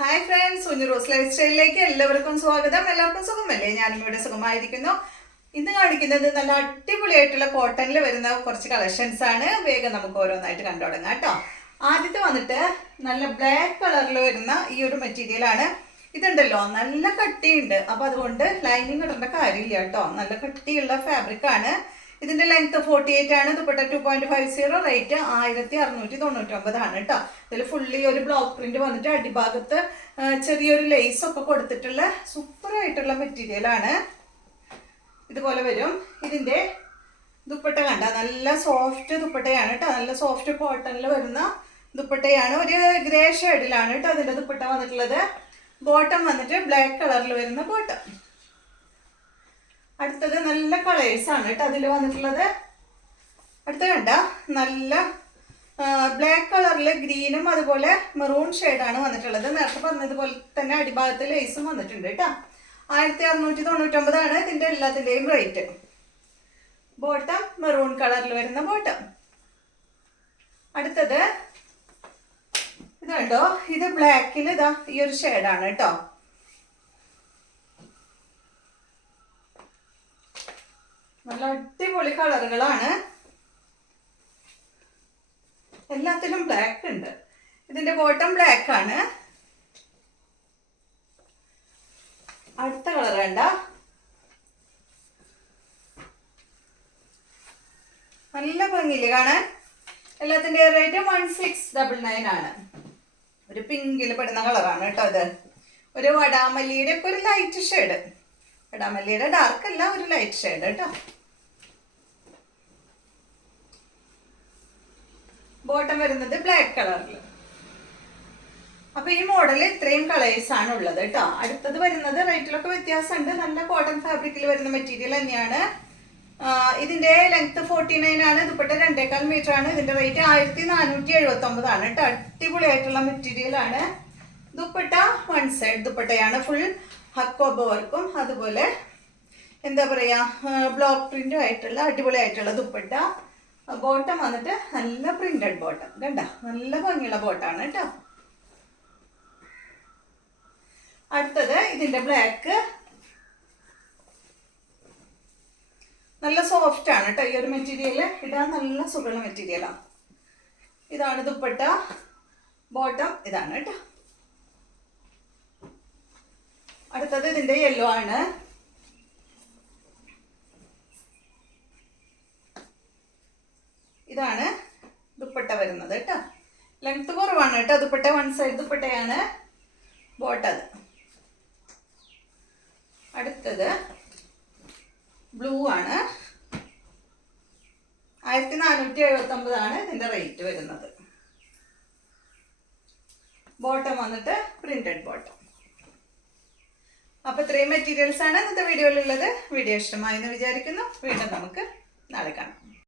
Hi friends, കുഞ്ഞു rose life സ്റ്റൈലിലേക്ക് എല്ലാവർക്കും സ്വാഗതം. എല്ലാവർക്കും സുഖമല്ലേ? ഞാനും ഇവിടെ സുഖമായിരിക്കുന്നു. ഇന്ന് കാണിക്കുന്നത് നല്ല അടിപൊളിയായിട്ടുള്ള കോട്ടണിൽ വരുന്ന കുറച്ച് കളക്ഷൻസ് ആണ്. വേഗം നമുക്ക് ഓരോന്നായിട്ട് കണ്ടു തുടങ്ങാം കേട്ടോ. ആദ്യത്തെ വന്നിട്ട് നല്ല ബ്ലാക്ക് കളറിൽ വരുന്ന ഈ ഒരു മെറ്റീരിയൽ ആണ്. ഇതുണ്ടല്ലോ നല്ല കട്ടിയുണ്ട്, അപ്പൊ അതുകൊണ്ട് ലൈനിങ് ഇടേണ്ട കാര്യമില്ല കേട്ടോ. നല്ല കട്ടിയുള്ള ഫാബ്രിക് ആണ്. ഇതിന്റെ ലെങ്ത് 48 ആണ്. ദുപ്പട്ട 2.50, റേറ്റ് 1699 ആണ് കേട്ടോ. ഇതിൽ ഫുള്ളി ഒരു ബ്ലോക്ക് പ്രിന്റ് വന്നിട്ട് അടിഭാഗത്ത് ചെറിയൊരു ലേസ് ഒക്കെ കൊടുത്തിട്ടുള്ള സൂപ്പർ ആയിട്ടുള്ള മെറ്റീരിയൽ ആണ്. ഇതുപോലെ വരും. ഇതിന്റെ ദുപ്പട്ട കണ്ട നല്ല സോഫ്റ്റ് ദുപ്പട്ടയാണ് കേട്ടോ. നല്ല സോഫ്റ്റ് കോട്ടണിൽ വരുന്ന ദുപ്പട്ടയാണ്. ഒരു ഗ്രേ ഷെയ്ഡിലാണ് കേട്ടോ അതിന്റെ ദുപ്പട്ട വന്നിട്ടുള്ളത്. ബോട്ടം വന്നിട്ട് ബ്ലാക്ക് കളറിൽ വരുന്ന ബോട്ടം. അടുത്തത് നല്ല കളേഴ്സ് ആണ് കേട്ടോ അതിൽ വന്നിട്ടുള്ളത്. അടുത്ത കണ്ട നല്ല ബ്ലാക്ക് കളറിൽ ഗ്രീനും അതുപോലെ മെറൂൺ ഷെയ്ഡാണ് വന്നിട്ടുള്ളത്. നേരത്തെ പറഞ്ഞതുപോലെ തന്നെ അടിഭാഗത്ത് ലേസും വന്നിട്ടുണ്ട് കേട്ടോ. 1699 ആണ് ഇതിന്റെ എല്ലാത്തിന്റെയും റേറ്റ്. ബോട്ടം മെറൂൺ കളറിൽ വരുന്ന ബോട്ടം. അടുത്തത് ഇത് കണ്ടോ, ഇത് ബ്ലാക്കിൽ ഇതാ ഈ ഒരു ഷെയ്ഡാണ് കേട്ടോ. നല്ല അടിപൊളി കളറുകളാണ്. എല്ലാത്തിലും ബ്ലാക്ക് ഉണ്ട്. ഇതിന്റെ ബോട്ടം ബ്ലാക്ക് ആണ്. അടുത്ത കളർ വേണ്ട, നല്ല ഭംഗിയില് കാണാൻ. എല്ലാത്തിന്റെ റേറ്റ് 1699 ആണ്. ഒരു പിങ്കിൽ പെടുന്ന കളറാണ് കേട്ടോ ഇത്. ഒരു വടാമല്ലിയുടെ ഒക്കെ ഒരു ലൈറ്റ് ഷെയ്ഡ്. വടാമല്ലിയുടെ ഡാർക്ക് അല്ല, ഒരു ലൈറ്റ് ഷെയ്ഡ് കേട്ടോ. ബോട്ടം വരുന്നത് ബ്ലാക്ക് കളറിൽ. അപ്പൊ ഈ മോഡൽ ഇത്രയും കളേഴ്സ് ആണ് ഉള്ളത് കേട്ടോ. അടുത്തത് വരുന്നത് റേറ്റിലൊക്കെ വ്യത്യാസമുണ്ട്. നല്ല കോട്ടൺ ഫാബ്രിക്കിൽ വരുന്ന മെറ്റീരിയൽ തന്നെയാണ്. ഇതിന്റെ ലെങ്ത് 49 ആണ്. ദുപ്പട്ട 2.25 മീറ്റർ ആണ്. ഇതിന്റെ റേറ്റ് 1479 ആണ് കേട്ടോ. അടിപൊളിയായിട്ടുള്ള മെറ്റീരിയൽ ആണ്. ദുപ്പട്ട വൺ സൈഡ് ദുപ്പട്ടയാണ്. ഫുൾ ഹക്കോബ വർക്കും അതുപോലെ എന്താ പറയാ ബ്ലോക്ക് പ്രിന്റും ആയിട്ടുള്ള അടിപൊളിയായിട്ടുള്ള ദുപ്പട്ട. ബോട്ടം വന്നിട്ട് നല്ല പ്രിന്റഡ് ബോട്ടം. കണ്ട നല്ല ഭംഗിയുള്ള ബോട്ടാണ് കേട്ടോ. അടുത്തത് ഇതിന്റെ ബ്ലാക്ക്. നല്ല സോഫ്റ്റ് ആണ് കേട്ടോ ഈ ഒരു മെറ്റീരിയൽ. ഇടാൻ നല്ല സുഖമുള്ള മെറ്റീരിയലാണ്. ഇതാണ് ദുപ്പട്ട. ബോട്ടം ഇതാണ് കേട്ടോ. അടുത്തത് ഇതിന്റെ യെല്ലോ ആണ്. ഇതാണ് ദുപ്പട്ട വരുന്നത് കേട്ടോ. ലെങ്ത് കുറവാണ് കേട്ടോ. ദുപ്പട്ട വൺ സൈഡ് ദുപ്പട്ടയാണ്. ബോട്ടത്. അടുത്തത് ബ്ലൂ ആണ്. 1479 ആണ് ഇതിന്റെ റേറ്റ് വരുന്നത്. ബോട്ടം വന്നിട്ട് പ്രിന്റഡ് ബോട്ടം. അപ്പൊ ഇത്രയും മെറ്റീരിയൽസ് ആണ് ഇന്നത്തെ വീഡിയോയിലുള്ളത്. വീഡിയോ ഇഷ്ടമായി എന്ന് വിചാരിക്കുന്നു. വീണ്ടും നമുക്ക് നാളെ കാണാം.